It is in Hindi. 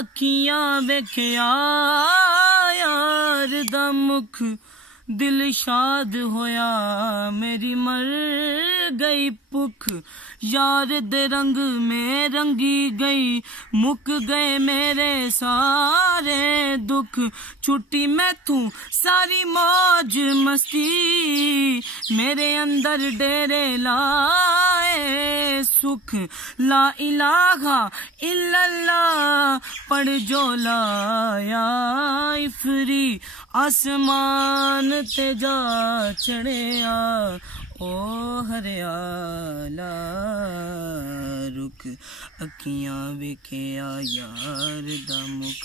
अखियां वेख्या यार दा मुख, दिल शाद होया मेरी मर गई भुख। यार दे रंग में रंगी गई, मुक गए मेरे सारे दुख। छुट्टी मैथू सारी मौज मस्ती, मेरे अंदर डेरे लाए सुख। ला इलाहा इल्लल्लाह पढ़ जो लाया इफरी, आसमान ते जा चढ़िया ओ हरियाला रुख। अखियां वेख्या यार दा मुख।